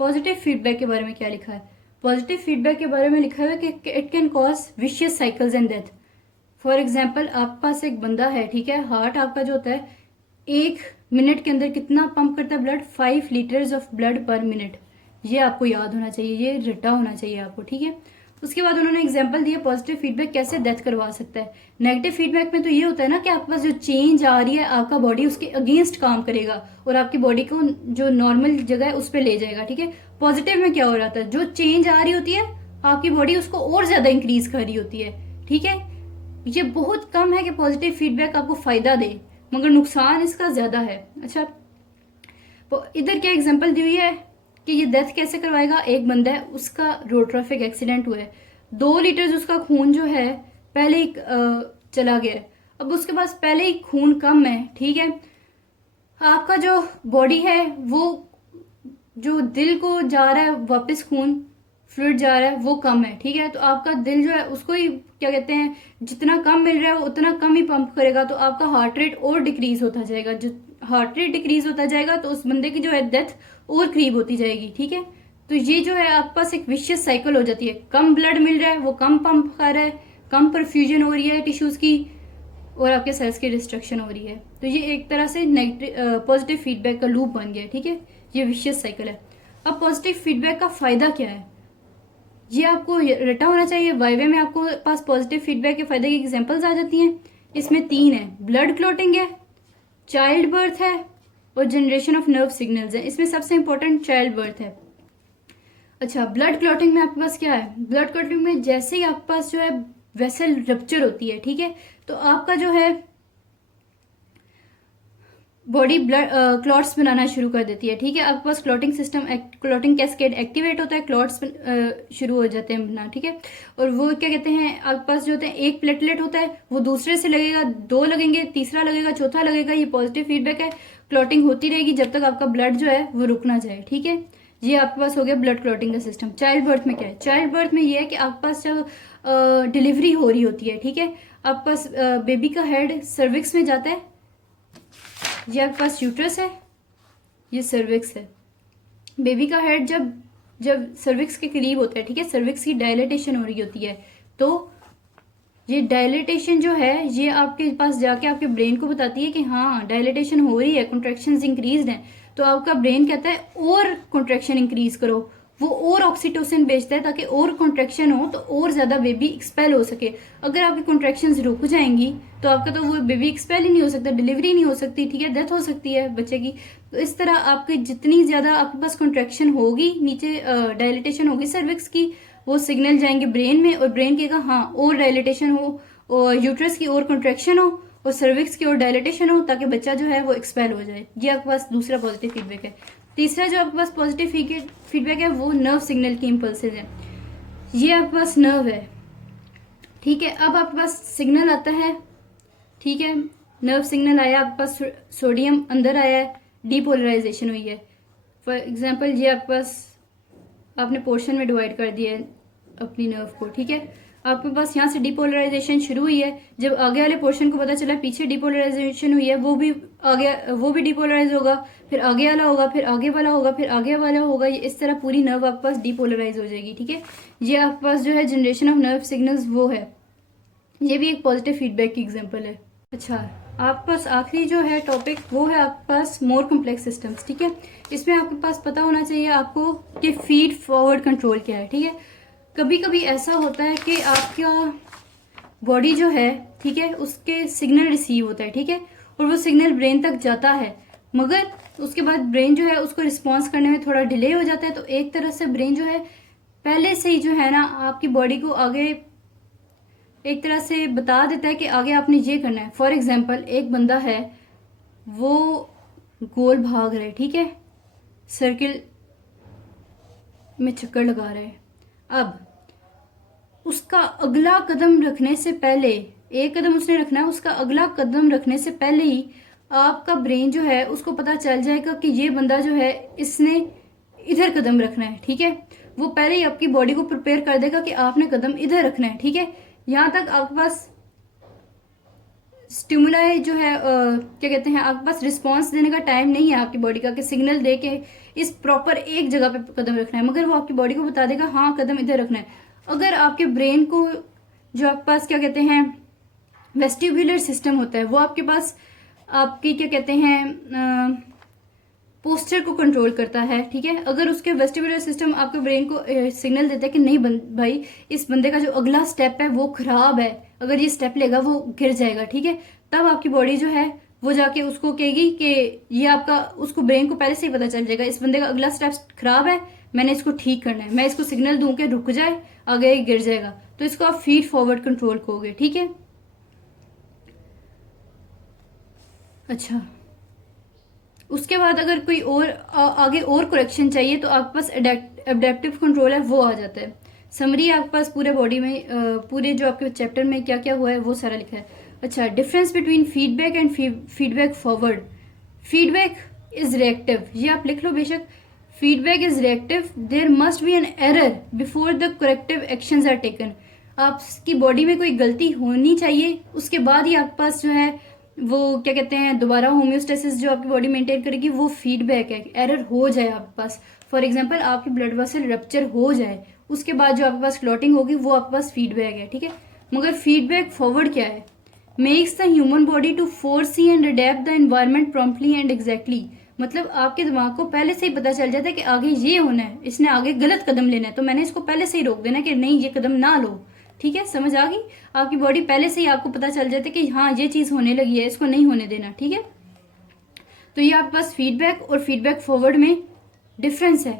Positive feedback के बारे में क्या लिखा है? पॉजिटिव फीडबैक के बारे में लिखा हुआ है कि it can cause vicious cycles and death. For example, आपके पास एक बंदा है, ठीक है, हार्ट आपका जो होता है 1 मिनट के अंदर कितना पंप करता है ब्लड? 5 लीटर्स ऑफ ब्लड पर मिनट। ये आपको याद होना चाहिए, ये रटा होना चाहिए आपको, ठीक है। उसके बाद उन्होंने एग्जाम्पल दिया पॉजिटिव फीडबैक कैसे डेथ करवा सकता है। नेगेटिव फीडबैक में तो ये होता है ना कि आपके पास जो चेंज आ रही है आपका बॉडी उसके अगेंस्ट काम करेगा और आपकी बॉडी को जो नॉर्मल जगह है उस पर ले जाएगा, ठीक है। पॉजिटिव में क्या हो रहा था, जो चेंज आ रही होती है आपकी बॉडी उसको और ज्यादा इंक्रीज कर रही होती है, ठीक है। ये बहुत कम है कि पॉजिटिव फीडबैक आपको फायदा दे, मगर नुकसान इसका ज्यादा है। अच्छा, तो इधर क्या एग्जांपल दी हुई है कि ये डेथ कैसे करवाएगा। एक बंदा है, उसका रोड ट्रैफिक एक्सीडेंट हुआ है, 2 लीटर उसका खून जो है पहले ही चला गया है। अब उसके पास पहले ही खून कम है, ठीक है। आपका जो बॉडी है वो जो दिल को जा रहा है वापस खून फ्लूइड जा रहा है वो कम है, ठीक है। तो आपका दिल जो है उसको ही क्या कहते हैं, जितना कम मिल रहा है वो उतना कम ही पंप करेगा, तो आपका हार्ट रेट और डिक्रीज होता जाएगा। जो हार्ट रेट डिक्रीज होता जाएगा तो उस बंदे की जो है डेथ और करीब होती जाएगी, ठीक है। तो ये जो है आपके पास एक विशियस साइकिल हो जाती है, कम ब्लड मिल रहा है वो कम पंप कर रहा है, कम परफ्यूजन हो रही है टिश्यूज की और आपके सेल्स की डिस्ट्रक्शन हो रही है। तो ये एक तरह से नेगेटिव पॉजिटिव फीडबैक का लूप बन गया, ठीक है। ये विशियस साइकिल है। अब पॉजिटिव फीडबैक का फायदा क्या है ये आपको रटा होना चाहिए। वाइवे में आपको पास पॉजिटिव फीडबैक के फायदे की एग्जांपल्स आ जाती हैं। इसमें 3 है, ब्लड क्लॉटिंग है, चाइल्ड बर्थ है और जनरेशन ऑफ नर्व सिग्नल्स है। इसमें सबसे इंपॉर्टेंट चाइल्ड बर्थ है। अच्छा, ब्लड क्लॉटिंग में आपके पास क्या है? ब्लड क्लॉटिंग में जैसे ही आपके पास जो है वेसल रप्चर होती है, ठीक है, तो आपका जो है बॉडी ब्लड क्लॉट्स बनाना शुरू कर देती है, ठीक है। आपके पास clotting system, clotting cascade activate होता है, क्लॉट्स शुरू हो जाते हैं बनना, ठीक है। और वो क्या कहते हैं, आपके पास जो होते हैं एक प्लेटलेट होता है वो दूसरे से लगेगा, 2 लगेंगे, तीसरा लगेगा, चौथा लगेगा। ये पॉजिटिव फीडबैक है। क्लॉटिंग होती रहेगी जब तक आपका ब्लड जो है वो रुक ना जाए, ठीक है। ये आपके पास हो गया ब्लड क्लॉटिंग का सिस्टम। चाइल्ड बर्थ में क्या है? चाइल्ड बर्थ में ये है कि आपके पास जब डिलीवरी हो रही होती है, ठीक है, आपके पास बेबी का हेड सर्विक्स में जाता है। ये आपके पास यूट्रस है, ये सर्विक्स है। बेबी का हेड जब जब सर्विक्स के करीब होता है, ठीक है, सर्विक्स की डायलेटेशन हो रही होती है, तो ये डायलेटेशन जो है ये आपके पास जाके आपके ब्रेन को बताती है कि हाँ डायलेटेशन हो रही है, कॉन्ट्रैक्शंस इंक्रीज हैं। तो आपका ब्रेन कहता है और कॉन्ट्रैक्शन इंक्रीज करो, वो और ऑक्सीटोसिन भेजता है ताकि और कॉन्ट्रैक्शन हो तो और ज्यादा बेबी एक्सपेल हो सके। अगर आपकी कॉन्ट्रैक्शंस रुक जाएंगी तो आपका तो वो बेबी एक्सपेल ही नहीं हो सकता, डिलीवरी नहीं हो सकती, ठीक है, डेथ हो सकती है बच्चे की। तो इस तरह आपकी जितनी ज्यादा आपके पास कॉन्ट्रैक्शन होगी, नीचे डायलिटेशन होगी सर्विक्स की, वो सिग्नल जाएंगे ब्रेन में और ब्रेन कहेगा हाँ और डायलिटेशन हो, और यूट्रस की और कॉन्ट्रैक्शन हो और सर्विक्स की और डायलिटेशन हो ताकि बच्चा जो है वो एक्सपेल हो जाए। ये आपके पास दूसरा पॉजिटिव फीडबैक है। तीसरा जो आपके पास पॉजिटिव फीडबैक है वो नर्व सिग्नल की इम्पल्सेज है। ये आपके पास नर्व है, ठीक है। अब आपके पास सिग्नल आता है, ठीक है, नर्व सिग्नल आया, आपके पास सोडियम अंदर आया है, डीपोलराइजेशन हुई है। फॉर एग्जाम्पल ये आपके पास आपने पोर्शन में डिवाइड कर दिया है अपनी नर्व को, ठीक है। आपके पास यहाँ से डिपोलराइजेशन शुरू हुई है, जब आगे वाले पोर्शन को पता चला पीछे डिपोलराइजेशन हुई है, वो भी डिपोलराइज होगा, फिर आगे वाला होगा, फिर आगे वाला होगा, फिर आगे वाला होगा। ये इस तरह पूरी नर्व आपके पास डिपोलराइज हो जाएगी, ठीक है। ये आपके पास जो है जनरेशन ऑफ नर्व सिग्नल्स वो है, ये भी एक पॉजिटिव फीडबैक की एग्जाम्पल है। अच्छा, आपके पास आखिरी जो है टॉपिक वो है आपके पास मोर कॉम्प्लेक्स सिस्टम्स, ठीक है। इसमें आपके पास पता होना चाहिए आपको कि फीड फॉरवर्ड कंट्रोल क्या है, ठीक है। कभी कभी ऐसा होता है कि आपका बॉडी जो है, ठीक है, उसके सिग्नल रिसीव होता है, ठीक है, और वो सिग्नल ब्रेन तक जाता है, मगर उसके बाद ब्रेन जो है उसको रिस्पॉन्स करने में थोड़ा डिले हो जाता है। तो एक तरह से ब्रेन जो है पहले से ही जो है ना आपकी बॉडी को आगे एक तरह से बता देता है कि आगे आपने ये करना है। फॉर एग्जाम्पल एक बंदा है वो गोल भाग रहा है, ठीक है, सर्किल में चक्कर लगा रहा है। अब उसका अगला कदम रखने से पहले, एक कदम उसने रखना है, उसका अगला कदम रखने से पहले ही आपका ब्रेन जो है उसको पता चल जाएगा कि ये बंदा जो है इसने इधर कदम रखना है, ठीक है। वो पहले ही आपकी बॉडी को प्रिपेयर कर देगा कि आपने कदम इधर रखना है, ठीक है। यहाँ तक आपके पास स्टिमुलाई जो है क्या कहते हैं, आपके पास रिस्पांस देने का टाइम नहीं है आपकी बॉडी का कि सिग्नल दे के इस प्रॉपर एक जगह पे कदम रखना है, मगर वो आपकी बॉडी को बता देगा हाँ कदम इधर रखना है। अगर आपके ब्रेन को जो आपके पास क्या कहते हैं वेस्टिब्युलर सिस्टम होता है वो आपके पास आपकी क्या कहते हैं पोस्चर को कंट्रोल करता है, ठीक है। अगर उसके वेस्टिबुलर सिस्टम आपके ब्रेन को सिग्नल देता है कि नहीं भाई इस बंदे का जो अगला स्टेप है वो खराब है, अगर ये स्टेप लेगा वो गिर जाएगा, ठीक है, तब आपकी बॉडी जो है वो जाके उसको कहेगी कि ये आपका, उसको ब्रेन को पहले से ही पता चल जाएगा इस बंदे का अगला स्टेप खराब है, मैंने इसको ठीक करना है, मैं इसको सिग्नल दूं कि रुक जाए, आगे गिर जाएगा, तो इसको आप फीड फॉरवर्ड कंट्रोल कहोगे, ठीक है। अच्छा, उसके बाद अगर कोई और आगे और करेक्शन चाहिए तो आपके पास एडेप्टिव कंट्रोल है वो आ जाता है। समरी आपके पास पूरे बॉडी में पूरे जो आपके चैप्टर में क्या क्या हुआ है वो सारा लिखा है। अच्छा, difference between feedback and feedback forward. Feedback is reactive, ये आप लिख लो बेशक। Feedback is reactive, there must be an error before the corrective actions are taken. आपकी बॉडी में कोई गलती होनी चाहिए, उसके बाद ही आपके पास जो है वो क्या कहते हैं दोबारा होम्योस्टेसिस जो आपकी बॉडी मेंटेन करेगी वो फीडबैक है। एरर हो जाए आपके पास, फॉर एग्जांपल आपकी ब्लड वेसल रप्चर हो जाए, उसके बाद जो आपके पास क्लॉटिंग होगी वो आपके पास फीडबैक है, ठीक है। मगर फीडबैक फॉरवर्ड क्या है? Makes the human body to foresee and adapt the environment promptly and exactly. मतलब आपके दिमाग को पहले से ही पता चल जाता है कि आगे ये होना है, इसने आगे गलत कदम लेना है, तो मैंने इसको पहले से ही रोक देना कि नहीं ये कदम ना लो, ठीक है। समझ आ गई? आपकी बॉडी पहले से ही आपको पता चल जाता है कि हाँ ये चीज होने लगी है, इसको नहीं होने देना, ठीक है। तो ये आपके पास फीडबैक और फीडबैक फॉरवर्ड में डिफरेंस है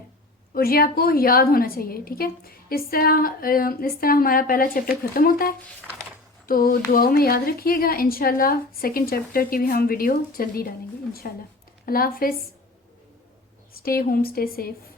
और ये आपको याद होना चाहिए, ठीक है। इस तरह हमारा पहला चैप्टर खत्म होता है। तो दुआओं में याद रखिएगा, इंशाल्लाह सेकंड चैप्टर की भी हम वीडियो जल्दी डालेंगे इंशाल्लाह। अल्लाह हाफिज, स्टे होम, स्टे सेफ।